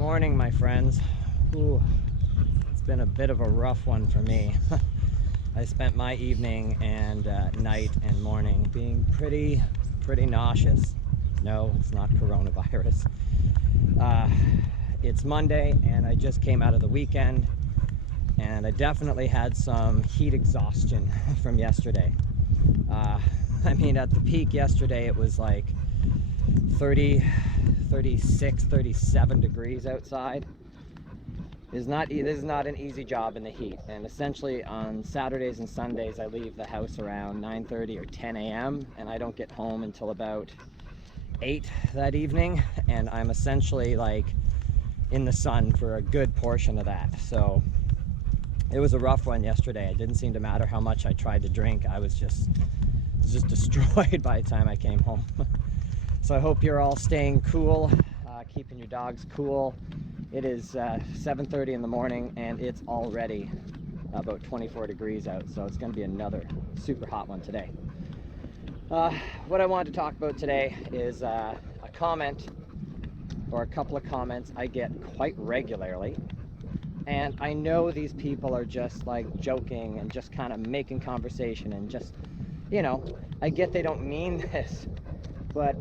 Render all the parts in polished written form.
morning, my friends. Ooh, it's been a bit of a rough one for me. I spent my evening and night and morning being pretty nauseous. No, it's not coronavirus. It's Monday and I just came out of the weekend and I definitely had some heat exhaustion from yesterday. I mean, at the peak yesterday it was like 30, 36, 37 degrees outside. This is not an easy job in the heat, and essentially on Saturdays and Sundays I leave the house around 9:30 or 10 a.m. and I don't get home until about 8 that evening, and I'm essentially like in the sun for a good portion of that. So it was a rough one yesterday. It didn't seem to matter how much I tried to drink. I was just destroyed by the time I came home. So I hope you're all staying cool, keeping your dogs cool. It is 7:30 in the morning and it's already about 24 degrees out, so it's going to be another super hot one today. What I wanted to talk about today is a comment, or a couple of comments I get quite regularly. And I know these people are just like joking and just kind of making conversation and just, you know, I get they don't mean this. But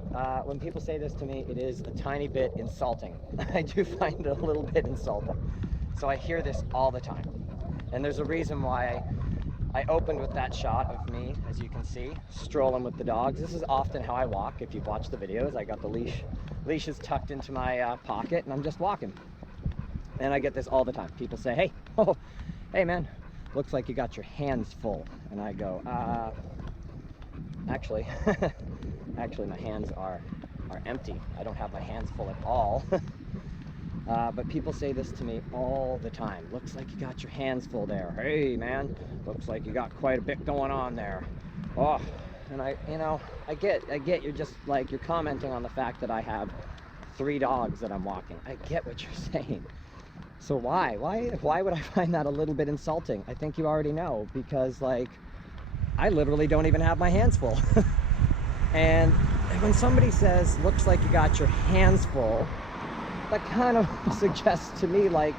when people say this to me, it is a tiny bit insulting. I do find it a little bit insulting. So I hear this all the time. And there's a reason why I opened with that shot of me, as you can see, strolling with the dogs. This is often how I walk. If you've watched the videos, I got the leash is tucked into my pocket and I'm just walking. And I get this all the time. People say, hey, oh, hey man, looks like you got your hands full. And I go, actually, my hands are empty. I don't have my hands full at all. But people say this to me all the time. Looks like you got your hands full there. Hey man, looks like you got quite a bit going on there. Oh, and I get you're just like, you're commenting on the fact that I have 3 dogs that I'm walking. I get what you're saying. So why would I find that a little bit insulting? I think you already know, because like, I literally don't even have my hands full. And when somebody says, looks like you got your hands full, that kind of suggests to me like,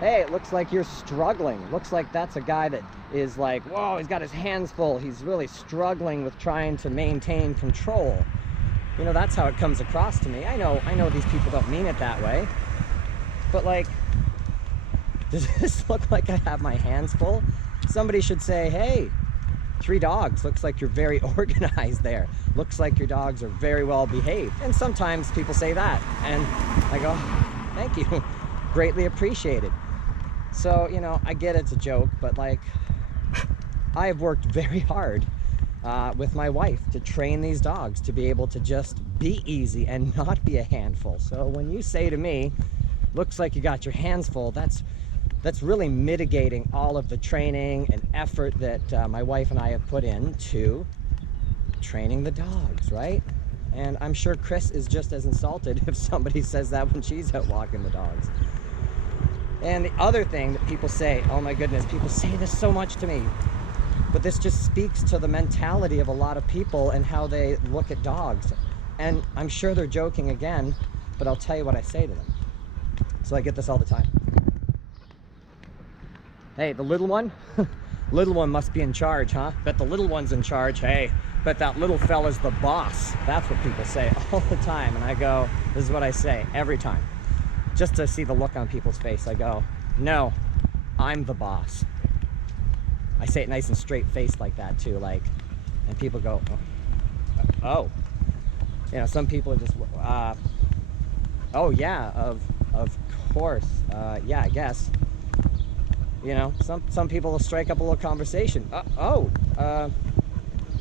hey, it looks like you're struggling. Looks like that's a guy that is like, whoa, he's got his hands full. He's really struggling with trying to maintain control. You know, that's how it comes across to me. I know these people don't mean it that way. But like, does this look like I have my hands full? Somebody should say, hey, 3 dogs, looks like you're very organized there. Looks like your dogs are very well behaved. And sometimes people say that, and I go, thank you, greatly appreciated. So, you know, I get it's a joke, but like, I have worked very hard with my wife to train these dogs to be able to just be easy and not be a handful. So when you say to me, looks like you got your hands full, that's really mitigating all of the training and effort that my wife and I have put into training the dogs, right? And I'm sure Chris is just as insulted if somebody says that when she's out walking the dogs. And the other thing that people say, oh my goodness, people say this so much to me, but this just speaks to the mentality of a lot of people and how they look at dogs. And I'm sure they're joking again, but I'll tell you what I say to them. So I get this all the time. Hey, the little one? Little one must be in charge, huh? Bet the little one's in charge. Hey, bet that little fella's the boss. That's what people say all the time. And I go, this is what I say every time. Just to see the look on people's face, I go, no, I'm the boss. I say it nice and straight faced like that too, like, and people go, oh. You know, some people are just, oh yeah, of course, yeah, I guess. You know, some people will strike up a little conversation. Oh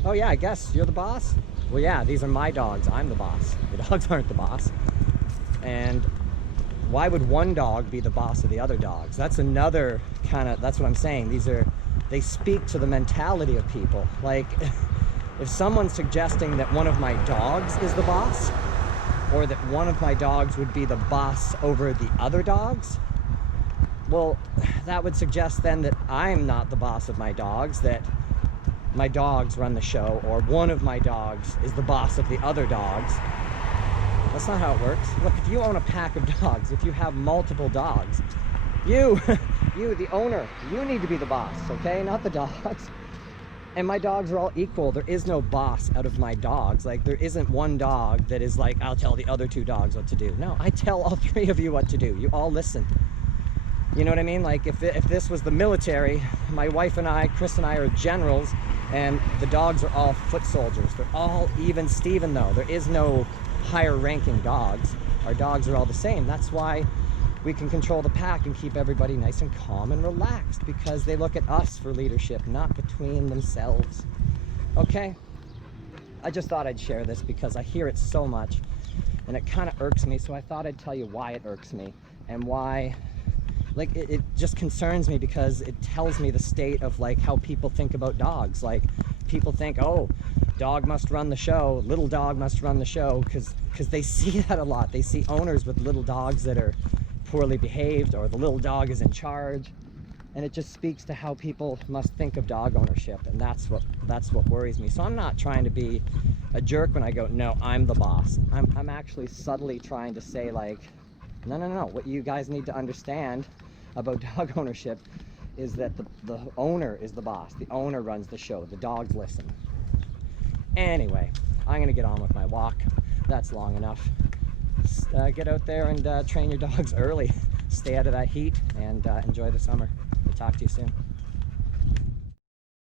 yeah, I guess you're the boss? Well, yeah, these are my dogs. I'm the boss. The dogs aren't the boss. And why would one dog be the boss of the other dogs? That's another kind of, that's what I'm saying. They speak to the mentality of people. Like, if someone's suggesting that one of my dogs is the boss, or that one of my dogs would be the boss over the other dogs, well, that would suggest then that I'm not the boss of my dogs, that my dogs run the show, or one of my dogs is the boss of the other dogs. That's not how it works. Look, if you own a pack of dogs, if you have multiple dogs, you, the owner, you need to be the boss, okay? Not the dogs. And my dogs are all equal. There is no boss out of my dogs. Like, there isn't one dog that is like, I'll tell the other 2 dogs what to do. No, I tell all 3 of you what to do. You all listen. You know what I mean? Like, if this was the military, my wife and I, Chris and I, are generals, and the dogs are all foot soldiers. They're all even Steven, though. There is no higher ranking dogs. Our dogs are all the same. That's why we can control the pack and keep everybody nice and calm and relaxed, because they look at us for leadership, not between themselves. Okay? I just thought I'd share this because I hear it so much and it kind of irks me, so I thought I'd tell you why it irks me and why, like, it just concerns me, because it tells me the state of like how people think about dogs. Like, people think, oh, dog must run the show, little dog must run the show, because they see that a lot. They see owners with little dogs that are poorly behaved, or the little dog is in charge, and it just speaks to how people must think of dog ownership, and that's what worries me. So I'm not trying to be a jerk when I go, no, I'm the boss. I'm actually subtly trying to say, like, no, what you guys need to understand about dog ownership is that the owner is the boss. The owner runs the show. The dogs listen. Anyway, I'm gonna get on with my walk. That's long enough. Get out there and train your dogs early. Stay out of that heat and enjoy the summer. We'll talk to you soon.